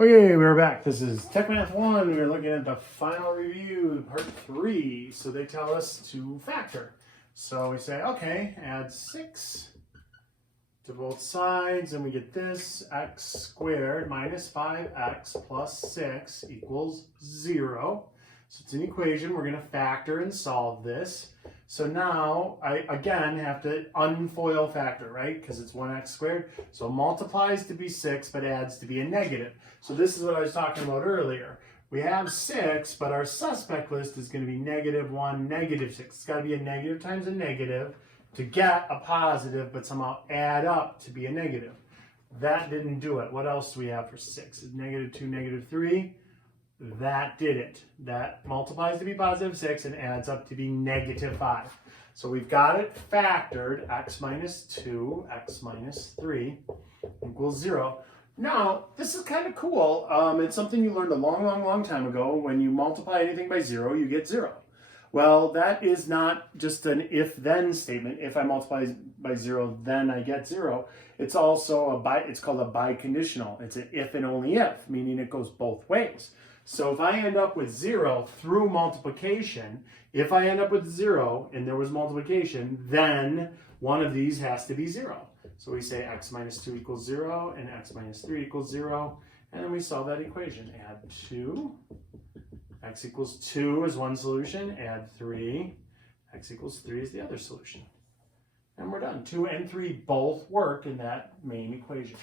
Okay, we're back. This is Tech Math 1. We're looking at the final review, part 3. So they tell us to factor. So we say, okay, add 6 to both sides, and we get this, x squared minus 5x plus 6 equals 0. So it's an equation. We're going to factor and solve this. So now I, again, have to unfoil factor, right? Because it's 1x squared. So it multiplies to be 6, but adds to be a negative. So this is what I was talking about earlier. We have 6, but our suspect list is going to be -1, -6. It's got to be a negative times a negative to get a positive, but somehow add up to be a negative. That didn't do it. What else do we have for 6? It's -2, -3. That did it. That multiplies to be +6 and adds up to be -5. So we've got it factored, x minus 2, x minus 3 equals 0. Now, this is kind of cool. It's something you learned a long time ago. When you multiply anything by 0, you get 0. Well, that is not just an if-then statement. If I multiply by 0, then I get 0. It's also it's called a biconditional. It's an if and only if, meaning it goes both ways. So if I end up with 0 through multiplication, if I end up with 0 and there was multiplication, then one of these has to be 0. So we say x minus 2 equals 0 and x minus 3 equals 0. And then we solve that equation. Add 2. X equals 2 is one solution. Add 3. X equals 3 is the other solution. And we're done. 2 and 3 both work in that main equation.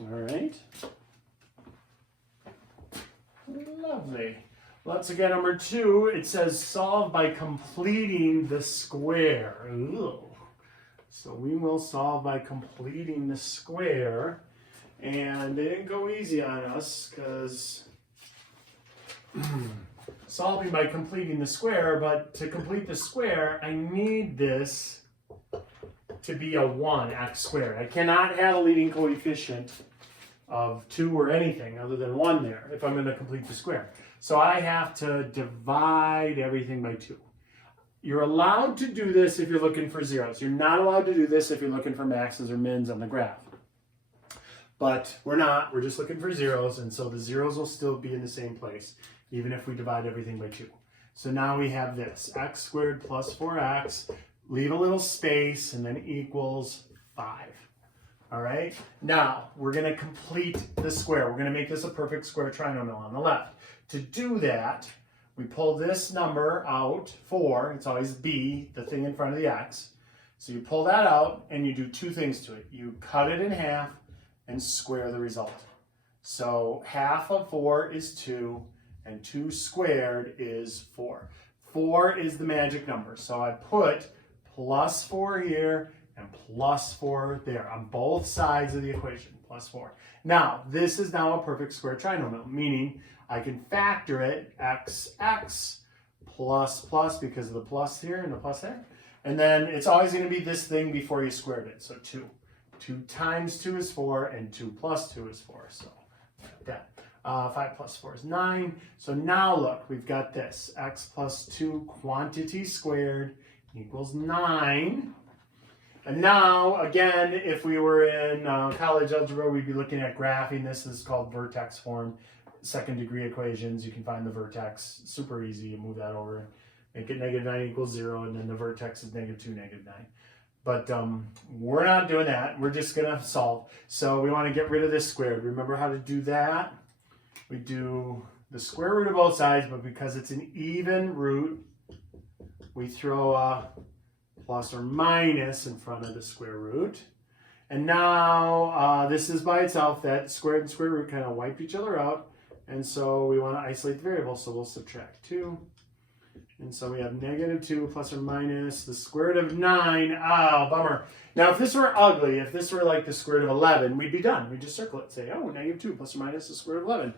All right. Lovely. Let's again, number 2, it says solve by completing the square. Ooh. So we will solve by completing the square. And they didn't go easy on us because solving by completing the square, but to complete the square, I need this to be a 1, x squared. I cannot have a leading coefficient of 2 or anything other than 1 there if I'm going to complete the square. So I have to divide everything by 2. You're allowed to do this if you're looking for zeros. You're not allowed to do this if you're looking for maxes or mins on the graph. But we're not. We're just looking for zeros, and so the zeros will still be in the same place, even if we divide everything by 2. So now we have this, x squared plus 4x, leave a little space, and then equals 5. All right, now we're going to complete the square. We're going to make this a perfect square trinomial on the left. To do that, we pull this number out, 4. It's always b, the thing in front of the x. So you pull that out and you do 2 things to it. You cut it in half and square the result. So half of 4 is 2 and 2 squared is 4. 4 is the magic number. So I put plus 4 here and plus 4 there on both sides of the equation, plus 4. Now, this is now a perfect square trinomial, meaning I can factor it, x plus plus because of the plus here and the plus there. And then it's always going to be this thing before you squared it, so 2. 2 times 2 is 4, and 2 plus 2 is 4, so like that. 5 plus 4 is 9. So now look, we've got this, x plus 2 quantity squared equals 9. And now, again, if we were in college algebra, we'd be looking at graphing this. This is called Vertex Form, second degree equations. You can find the vertex, super easy. You move that over, make it -9 equals 0, and then the vertex is -2, -9. But we're not doing that. We're just going to solve. So we want to get rid of this squared. Remember how to do that? We do the square root of both sides, but because it's an even root, we throw a plus or minus in front of the square root. And now this is by itself. That squared and square root kind of wipe each other out. And so we want to isolate the variable, so we'll subtract 2. And so we have -2 plus or minus the square root of 9. Oh, bummer. Now, if this were ugly, if this were like the square root of 11, we'd be done. We'd just circle it, say, oh, -2 plus or minus the square root of 11.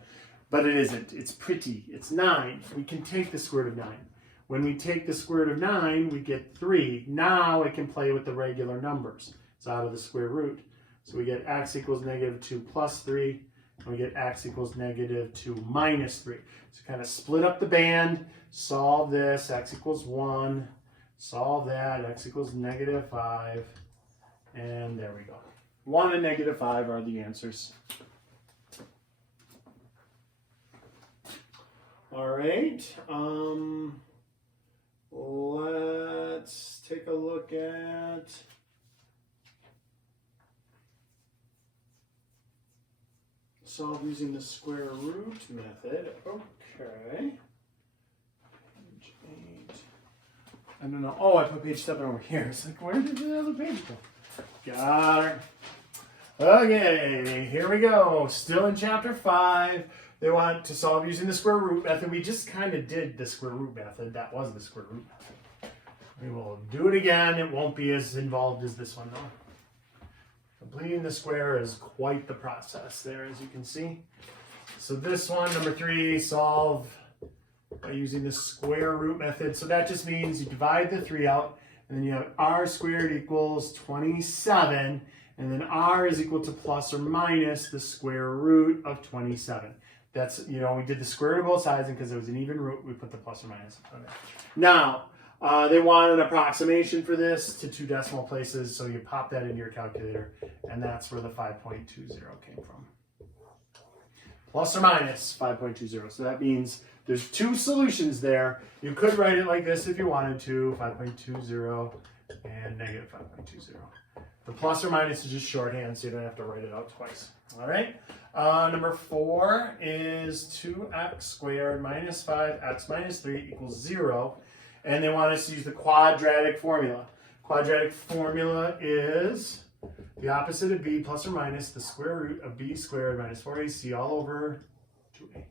But it isn't. It's pretty. It's 9. We can take the square root of 9. When we take the square root of 9, we get 3. Now I can play with the regular numbers. It's out of the square root. So we get x equals -2 plus 3, and we get x equals -2 minus 3. So kind of split up the band, solve this, x equals 1, solve that, x equals -5, and there we go. 1 and -5 are the answers. All right. Let's take a look at solve using the square root method. Okay. Page 8. I don't know. Oh, I put page 7 over here. It's like, where did the other page go? Got it. Okay, here we go. Still in chapter 5. They want to solve using the square root method. We just kind of did the square root method. That was the square root method. We will do it again. It won't be as involved as this one, though. Completing the square is quite the process there, as you can see. So this one, number 3, solve by using the square root method. So that just means you divide the 3 out, and then you have r squared equals 27, and then r is equal to plus or minus the square root of 27. That's, we did the square root of both sides, and because it was an even root, we put the plus or minus on there. Now, they want an approximation for this to 2 decimal places, so you pop that into your calculator, and that's where the 5.20 came from. Plus or minus 5.20. So that means there's 2 solutions there. You could write it like this if you wanted to, 5.20 and negative 5.20. The plus or minus is just shorthand, so you don't have to write it out twice. All right. Number 4 is 2x squared minus 5x minus 3 equals 0. And they want us to use the quadratic formula. Quadratic formula is the opposite of b plus or minus the square root of b squared minus 4ac all over 2a.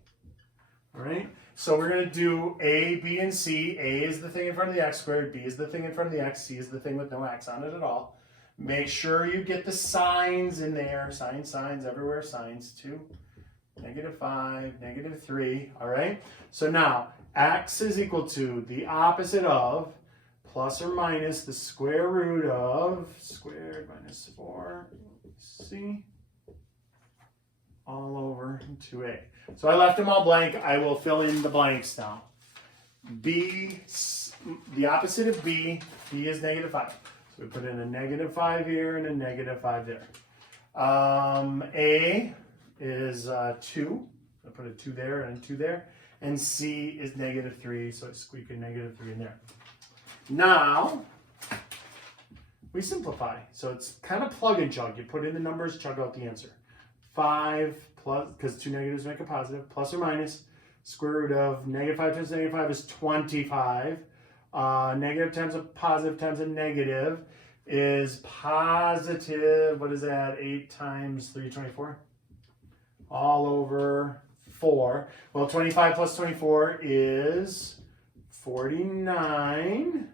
All right. So we're going to do a, b, and c. A is the thing in front of the x squared. B is the thing in front of the x. C is the thing with no x on it at all. Make sure you get the signs in there. Signs everywhere. Signs 2, -5, -3. All right. So now x is equal to the opposite of plus or minus the square root of squared minus 4c all over 2a. So I left them all blank. I will fill in the blanks now. B, the opposite of b is -5. So we put in a -5 here and a -5 there. A is 2. I put a 2 there and a 2 there. And C is -3, so I squeak a -3 in there. Now, we simplify. So it's kind of plug and chug. You put in the numbers, chug out the answer. 5 plus, because 2 negatives make a positive, plus or minus, square root of -5 times -5 is 25. Negative times a positive times a negative is positive, what is that, 8 times 3, 24? All over 4. Well, 25 plus 24 is 49.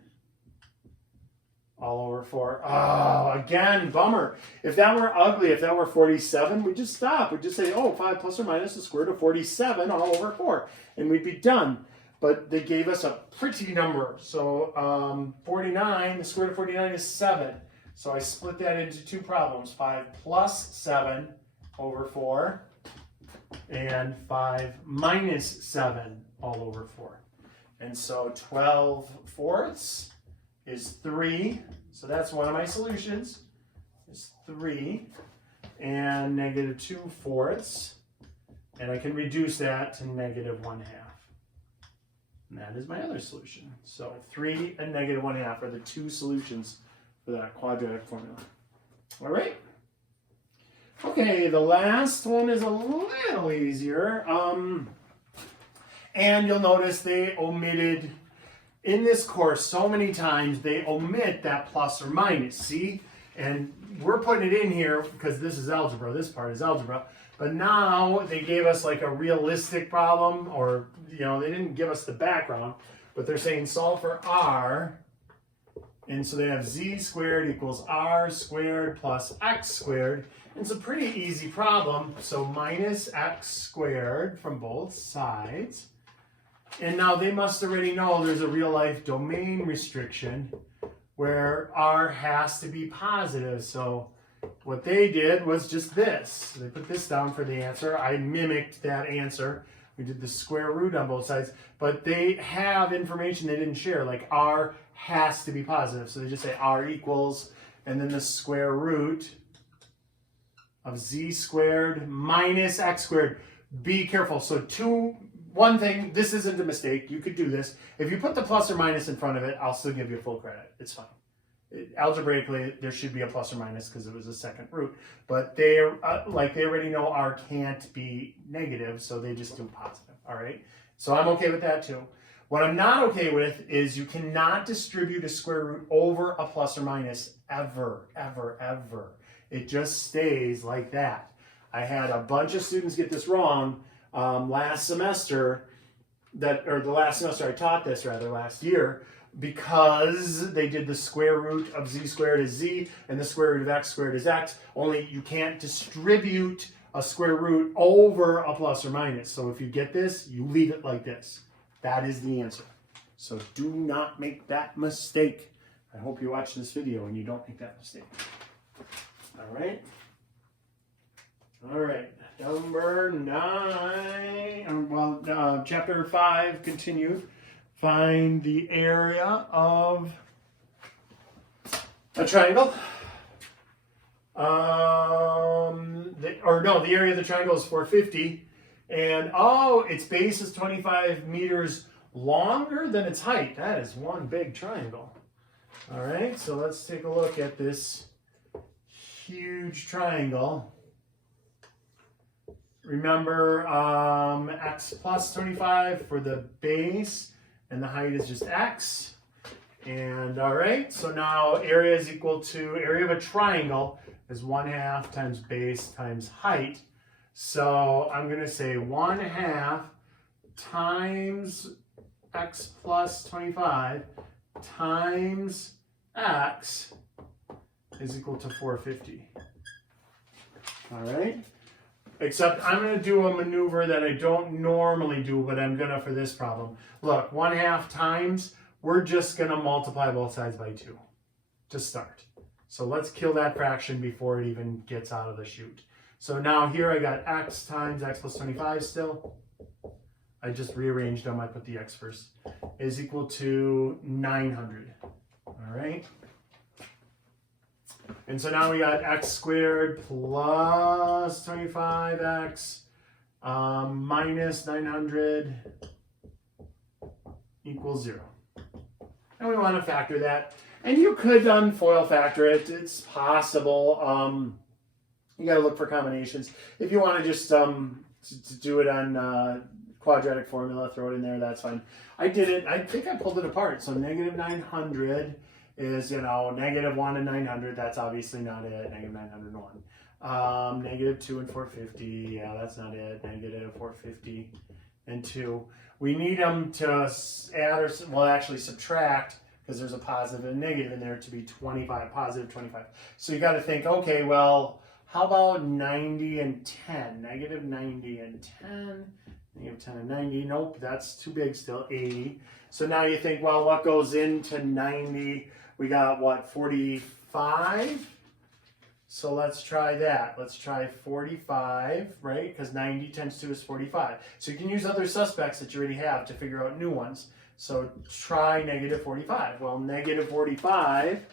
All over 4. Oh, again, bummer. If that were ugly, if that were 47, we'd just stop. We'd just say, oh, 5 plus or minus the square root of 47 all over 4. And we'd be done. But they gave us a pretty number. So 49, the square root of 49 is 7. So I split that into 2 problems. 5 plus 7 over 4. And 5 minus 7 all over 4. And so 12 fourths is 3. So that's one of my solutions, is 3. And -2 fourths. And I can reduce that to -1/2. And that is my other solution. So 3 and -1/2 are the 2 solutions for that quadratic formula. All right. Okay, the last one is a little easier. And you'll notice they omitted, in this course so many times, they omit that plus or minus, see? And we're putting it in here because this is algebra, this part is algebra. But now they gave us like a realistic problem, or, they didn't give us the background, but they're saying solve for r. And so they have z squared equals r squared plus x squared. It's a pretty easy problem. So minus x squared from both sides. And now they must already know there's a real life domain restriction where r has to be positive. So what they did was just this. They put this down for the answer. I mimicked that answer. We did the square root on both sides. But they have information they didn't share, like r has to be positive. So they just say r equals, and then the square root of z squared minus x squared. Be careful. So 2 one thing, this isn't a mistake. You could do this. If you put the plus or minus in front of it, I'll still give you full credit. It's fine. Algebraically, there should be a plus or minus because it was a second root. But they already know r can't be negative, so they just do positive. All right. So I'm okay with that too. What I'm not okay with is you cannot distribute a square root over a plus or minus ever, ever, ever. It just stays like that. I had a bunch of students get this wrong last semester, the last semester I taught this, rather, last year, because they did the square root of z squared is z and the square root of x squared is x, only you can't distribute a square root over a plus or minus. So if you get this, you leave it like this. That is the answer. So do not make that mistake. I hope you watch this video and you don't make that mistake. All right. All right. Number 9. Chapter 5 continued. Find the area of a triangle. The area of the triangle is 450. And, its base is 25 meters longer than its height. That is one big triangle. All right, so let's take a look at this huge triangle. Remember, x plus 25 for the base, and the height is just x. And, all right, so now area is equal to, area of a triangle is 1/2 times base times height. So I'm going to say 1/2 times x plus 25 times x is equal to 450. All right? Except I'm going to do a maneuver that I don't normally do, but I'm going to for this problem. Look, 1/2 times, we're just going to multiply both sides by 2 to start. So let's kill that fraction before it even gets out of the chute. So now here I got x times x plus 25 still. I just rearranged them. I put the x first. Is equal to 900. All right. And so now we got x squared plus 25x minus 900 equals 0. And we want to factor that. And you could FOIL factor it. It's possible. You got to look for combinations. If you want to just to do it on quadratic formula, throw it in there, that's fine. I did it. I think I pulled it apart. So negative 900 is, negative 1 and 900. That's obviously not it. Negative 901. Negative 2 and 450. Yeah, that's not it. Negative 450 and 2. We need them to add or, well, actually subtract, because there's a positive and a negative in there, to be 25, positive 25. So you got to think, okay, well, how about 90 and 10? Negative 90 and 10. Negative 10 and 90. Nope, that's too big still. 80. So now you think, well, what goes into 90? We got, what, 45? So let's try that. Let's try 45, right? Because 90 times 2 is 45. So you can use other suspects that you already have to figure out new ones. So try negative 45. Well, negative 45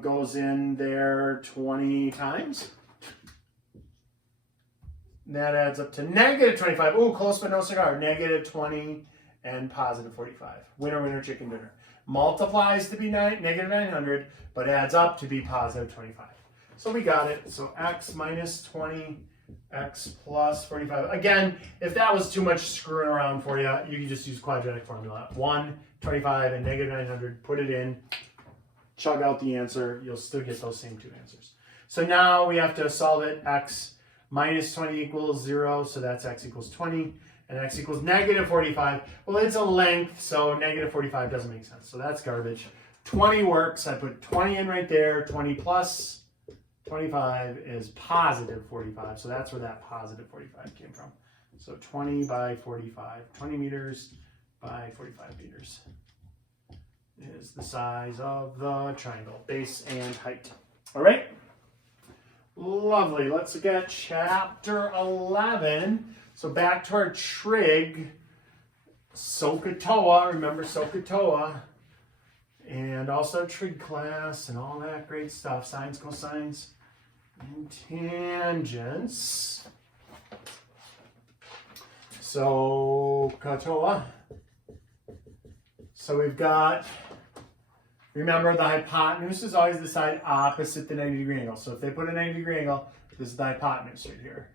goes in there 20 times. That adds up to negative 25. Ooh, close but no cigar. Negative 20 and positive 45. Winner, winner, chicken dinner. Multiplies to be negative 900, but adds up to be positive 25. So we got it. So x minus 20, x plus 45. Again, if that was too much screwing around for you, you can just use quadratic formula. 1, 25, and negative 900. Put it in. Chug out the answer. You'll still get those same two answers. So now we have to solve it. X minus 20 equals 0. So that's x equals 20. And x equals negative 45. Well, it's a length, so negative 45 doesn't make sense. So that's garbage. 20 works. I put 20 in right there. 20 plus 25 is positive 45. So that's where that positive 45 came from. So 20 by 45. 20 meters by 45 meters is the size of the triangle, base and height. All right. Lovely. Let's look at chapter 11. So back to our trig, SOHCAHTOA, remember SOHCAHTOA, and also trig class and all that great stuff, sines, cosines, and tangents. So, Katoa. So we've got, remember the hypotenuse is always the side opposite the 90-degree angle. So if they put a 90-degree angle, this is the hypotenuse right here.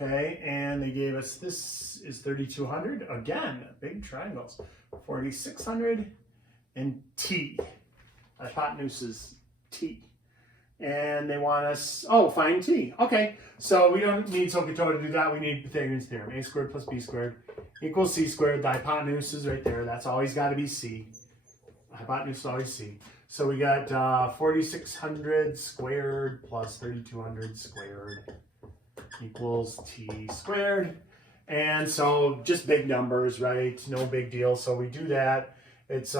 Okay, and they gave us, this is 3,200. Again, big triangles. 4,600 and T. Hypotenuse is T. And they want us, oh, find T. Okay, so we don't need SOHCAHTOA to do that. We need Pythagoreans Theorem. A squared plus B squared equals C squared. The hypotenuse is right there. That's always got to be C. The hypotenuse is always C. So we got 4,600 squared plus 3,200 squared equals T squared. And so just big numbers, right? No big deal. So we do that. It's,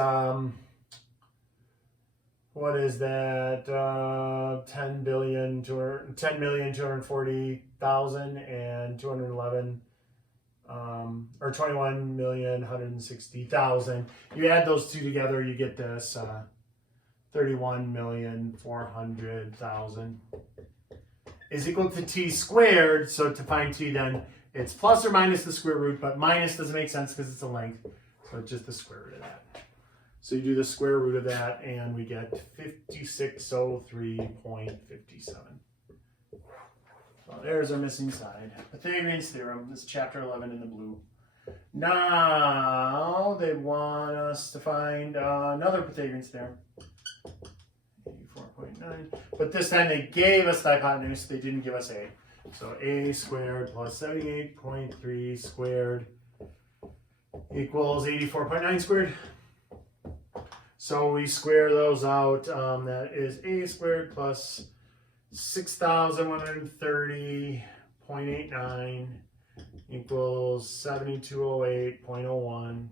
what is that? 10,240,000 and 211, or 21,160,000. You add those two together, you get this 31,400,000 is equal to T squared. So to find T, then it's plus or minus the square root, but minus doesn't make sense because it's a length. So it's just the square root of that. So you do the square root of that, and we get 5603.57. So there's our missing side. Pythagoreans Theorem. This is chapter 11 in the blue. Now they want us to find another Pythagoreans Theorem. 84.9. But this time they gave us the hypotenuse. They didn't give us A. So A squared plus 78.3 squared equals 84.9 squared. So we square those out. That is A squared plus 6,130.89 equals 7,208.01.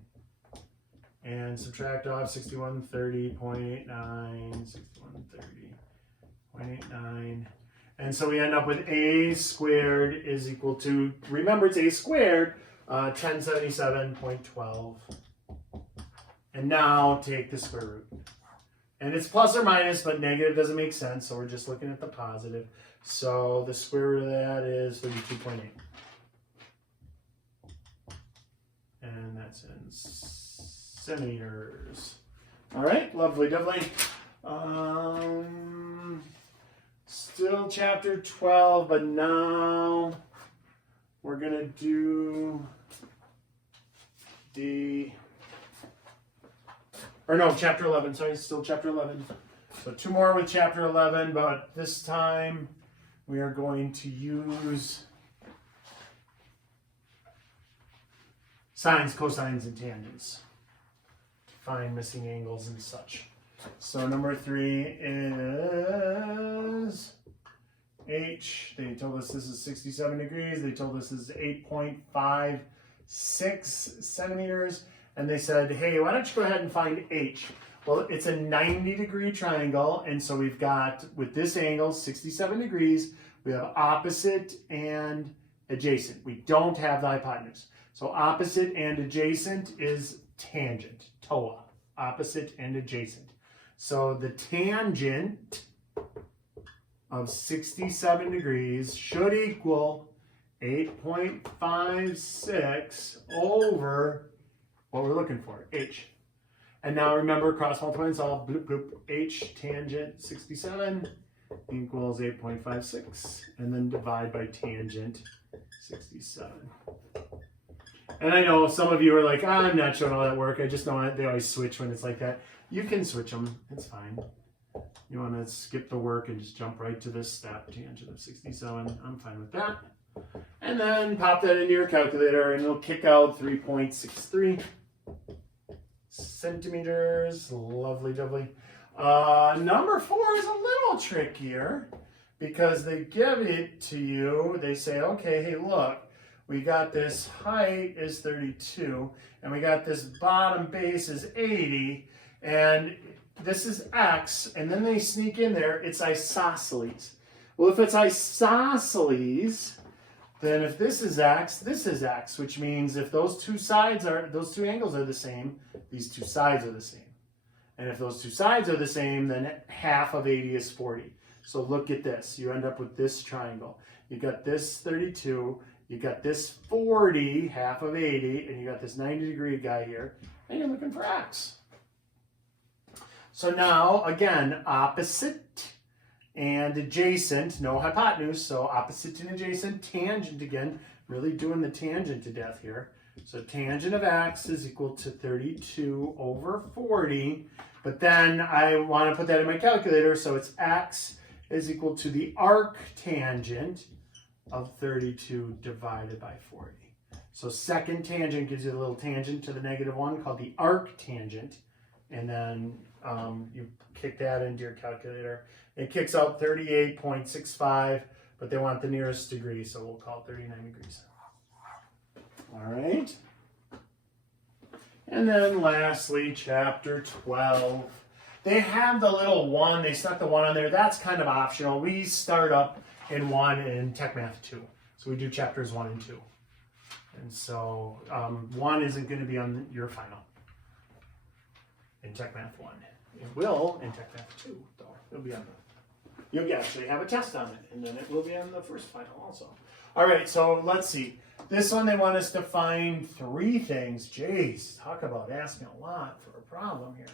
And subtract off 6,130.89, 6,130.89. And so we end up with A squared is equal to, remember it's A squared, 1077.12. And now take the square root. And it's plus or minus, but negative doesn't make sense, so we're just looking at the positive. So the square root of that is 32.8. And that's in centimeters. All right, lovely, lovely. Still chapter 12, but now we're going to do chapter 11. Sorry, still chapter 11. So two more with chapter 11, but this time we are going to use sines, cosines, and tangents to find missing angles and such. So number 3 is H. They told us this is 67 degrees. They told us this is 8.56 centimeters. And they said, hey, why don't you go ahead and find H? Well, it's a 90-degree triangle. And so we've got, with this angle, 67 degrees, we have opposite and adjacent. We don't have the hypotenuse. So opposite and adjacent is tangent, TOA, opposite and adjacent. So the tangent of 67 degrees should equal 8.56 over what we're looking for, H. And now remember, cross multiply and solve, bloop, bloop, H tangent 67 equals 8.56, and then divide by tangent 67. And I know some of you are like, I'm not showing all that work. I just know they always switch when it's like that. You can switch them. It's fine. You want to skip the work and just jump right to this step, tangent of 67. I'm fine with that. And then pop that into your calculator, and it'll kick out 3.63 centimeters. Lovely, lovely. Number 4 is a little trickier because they give it to you. They say, okay, hey, look. We got this height is 32, and we got this bottom base is 80, and this is x, and then they sneak in there, it's isosceles. Well, if it's isosceles, then if this is x, which means if those two angles are the same, these two sides are the same. And if those two sides are the same, then half of 80 is 40. So look at this. You end up with this triangle. You got this 32, You got this 40, half of 80, and you got this 90-degree guy here, and you're looking for x. So now, again, opposite and adjacent, no hypotenuse, so opposite and adjacent, tangent again, really doing the tangent to death here. So tangent of x is equal to 32 over 40, but then I want to put that in my calculator, so it's x is equal to the arctangent of 32 divided by 40. So second tangent gives you a little tangent to the -1 called the arctangent, and then you kick that into your calculator. It kicks out 38.65, but they want the nearest degree, so we'll call it 39 degrees. All right. And then lastly, chapter 12. They have the little 1, they stuck the 1 on there. That's kind of optional. We start up in 1 in Tech Math 2. So we do chapters 1 and 2. And so 1 isn't going to be on your final in Tech Math 1. It will in Tech Math 2, though. It'll be on you'll actually have a test on it, and then it will be on the first final also. All right, so let's see. This one, they want us to find 3 things. Jeez, talk about asking a lot for a problem here.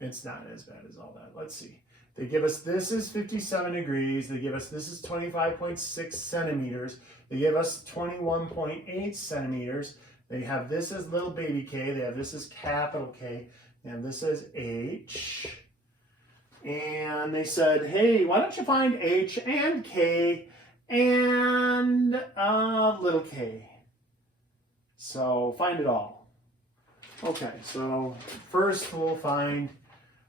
It's not as bad as all that. Let's see. They give us this is 57 degrees. They give us this is 25.6 centimeters. They give us 21.8 centimeters. They have this as little baby k. They have this as capital K. They have this as H. And they said, hey, why don't you find H and K and little k. So find it all. Okay, so first we'll find,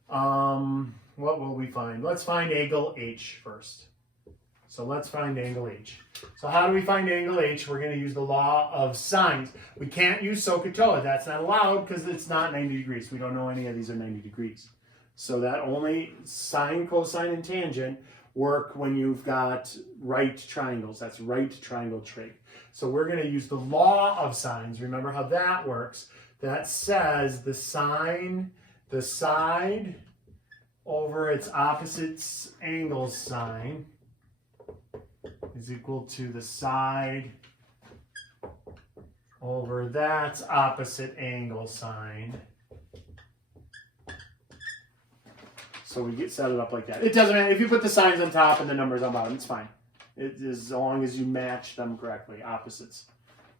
what will we find? Let's find angle H first. So let's find angle H. So how do we find angle H? We're going to use the law of sines. We can't use SOHCAHTOA. That's not allowed because it's not 90 degrees. We don't know any of these are 90 degrees. So that only sine, cosine, and tangent work when you've got right triangles. That's right triangle trig. So we're going to use the law of sines. Remember how that works. That says the sine, the side over its opposite angle sine is equal to the side over that's opposite angle sine. So we get set it up like that. It doesn't matter if you put the signs on top and the numbers on bottom. It's fine. It is as long as you match them correctly, opposites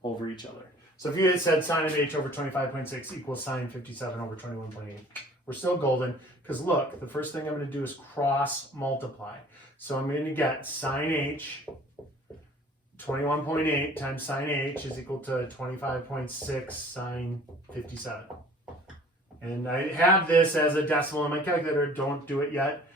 over each other. So if you had said sine of h over 25.6 equals sine 57 over 21.8, we're still golden because look, the first thing I'm going to do is cross multiply. So I'm going to get sine h 21.8 times sine h is equal to 25.6 sine 57. And I have this as a decimal in my calculator. Don't do it yet.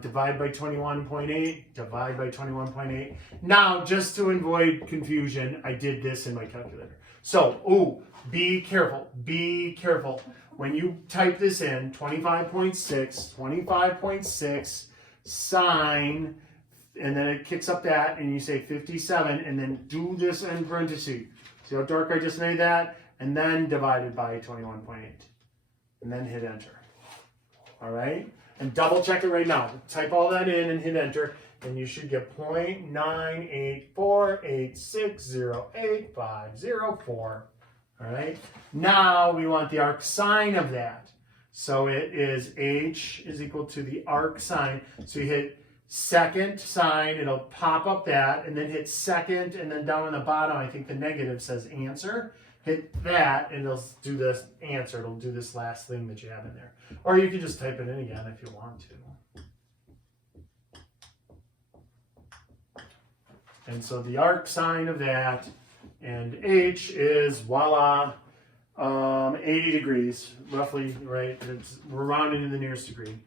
Divide by 21.8, divide by 21.8. Now, just to avoid confusion, I did this in my calculator. So, be careful, be careful. When you type this in, 25.6 sine, and then it kicks up that, and you say 57, and then do this in parentheses. See how dark I just made that? And then divided by 21.8. And then hit enter. All right? And double check it right now. Type all that in and hit enter, and you should get 0.98486085504. All right? Now we want the arc sine of that. So it is h is equal to the arc sine. So you hit second sine, it'll pop up that, and then hit second, and then down on the bottom, I think the negative says answer. Hit that, and it'll do this answer. It'll do this last thing that you have in there. Or you can just type it in again if you want to. And so the arc sine of that, and h is, voila, 80 degrees, roughly, right? We're rounding to the nearest degree.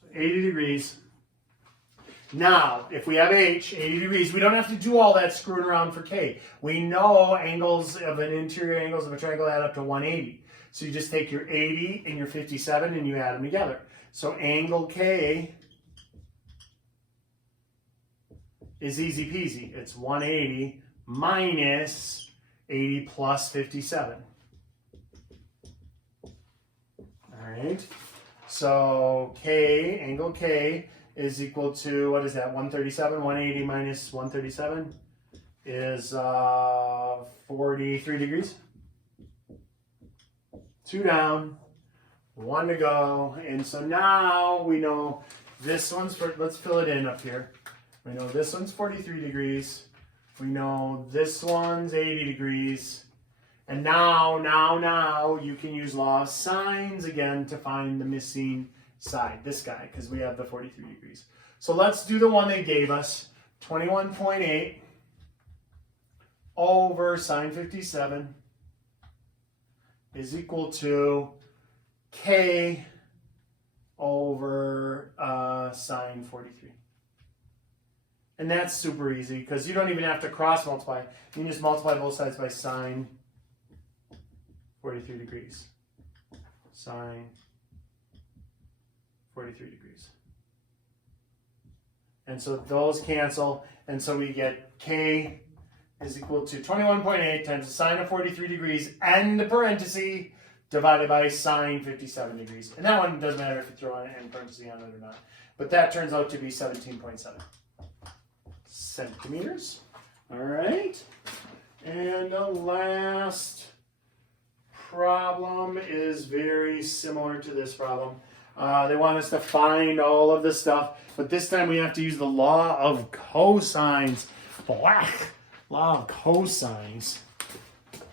So 80 degrees. Now, if we have h, 80 degrees, we don't have to do all that screwing around for k. We know angles of an interior angles of a triangle add up to 180. So you just take your 80 and your 57 and you add them together. So angle k is easy peasy. It's 180 minus 80 plus 57. All right. So k, angle k, is equal to, what is that, 137? 180 minus 137? is 43 degrees. 2 down, 1 to go. And so now we know this one's, let's fill it in up here. We know this one's 43 degrees. We know this one's 80 degrees. And now you can use law of sines again to find the missing side, this guy, because we have the 43 degrees. So let's do the one they gave us, 21.8 over sine 57 is equal to k over sine 43. And that's super easy because you don't even have to cross multiply. You can just multiply both sides by sine 43 degrees. Sine 43 degrees. And so those cancel. And so we get k is equal to 21.8 times the sine of 43 degrees and the parenthesis divided by sine 57 degrees. And that one doesn't matter if you throw an end parenthesis on it or not. But that turns out to be 17.7 centimeters. All right. And the last problem is very similar to this problem. They want us to find all of this stuff, but this time we have to use the law of cosines. Law of cosines.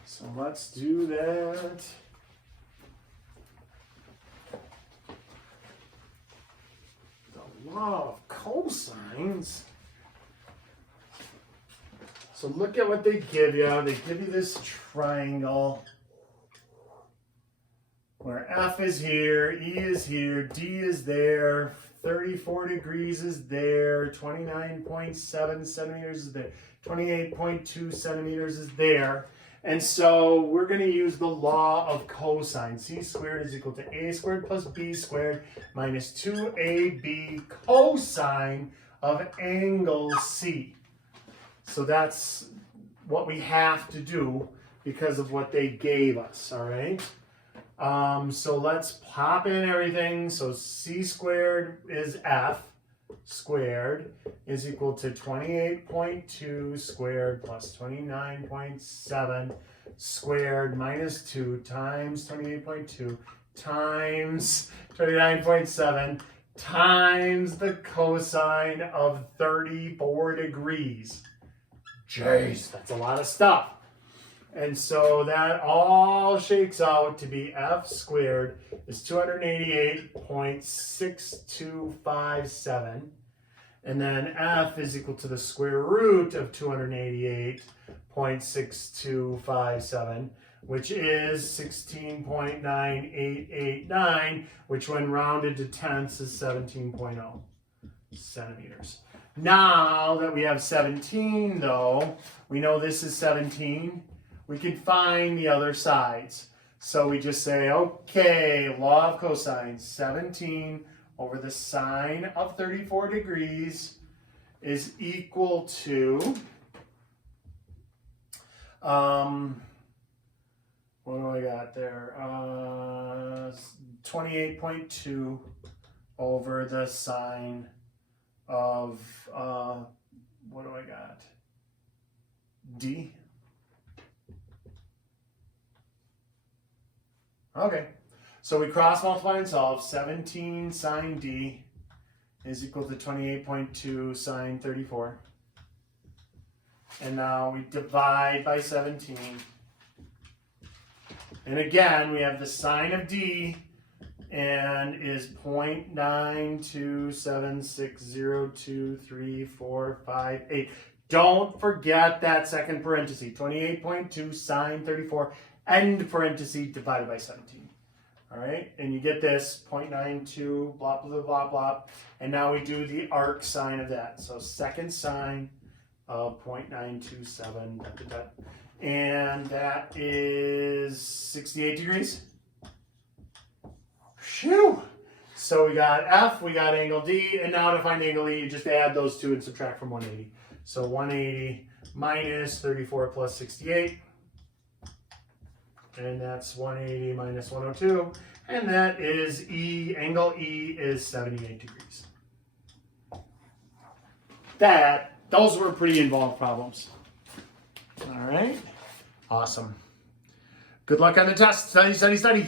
So let's do that. The law of cosines. So look at what they give you. They give you this triangle where F is here, E is here, D is there, 34 degrees is there, 29.7 centimeters is there, 28.2 centimeters is there. And so we're going to use the law of cosine. C squared is equal to A squared plus B squared minus 2AB cosine of angle C. So that's what we have to do because of what they gave us, all right? So let's pop in everything. So C squared is F squared is equal to 28.2 squared plus 29.7 squared minus 2 times 28.2 times 29.7 times the cosine of 34 degrees. Jeez, that's a lot of stuff. And so that all shakes out to be F squared is 288.6257. And then F is equal to the square root of 288.6257, which is 16.9889, which when rounded to tenths is 17.0 centimeters. Now that we have 17, though, we know this is 17. We can find the other sides. So we just say, okay, law of cosine, 17 over the sine of 34 degrees is equal to, what do I got there? 28.2 over the sine of, what do I got? D. Okay, so we cross multiply and solve. 17 sine D is equal to 28.2 sine 34. And now we divide by 17. And again, we have the sine of D and is 0.927602345. Don't forget that second parenthesis, 28.2 sine 34, end parenthesis divided by 17. All right, and you get this 0.92, blah, blah, blah, blah. And now we do the arc sine of that. So second sine of 0.927, and that is 68 degrees. Phew! So we got F, we got angle D, and now to find angle E, you just add those two and subtract from 180. So 180 minus 34 plus 68. And that's 180 minus 102. And that is E, angle E is 78 degrees. Those were pretty involved problems. All right. Awesome. Good luck on the test. Study, study, study.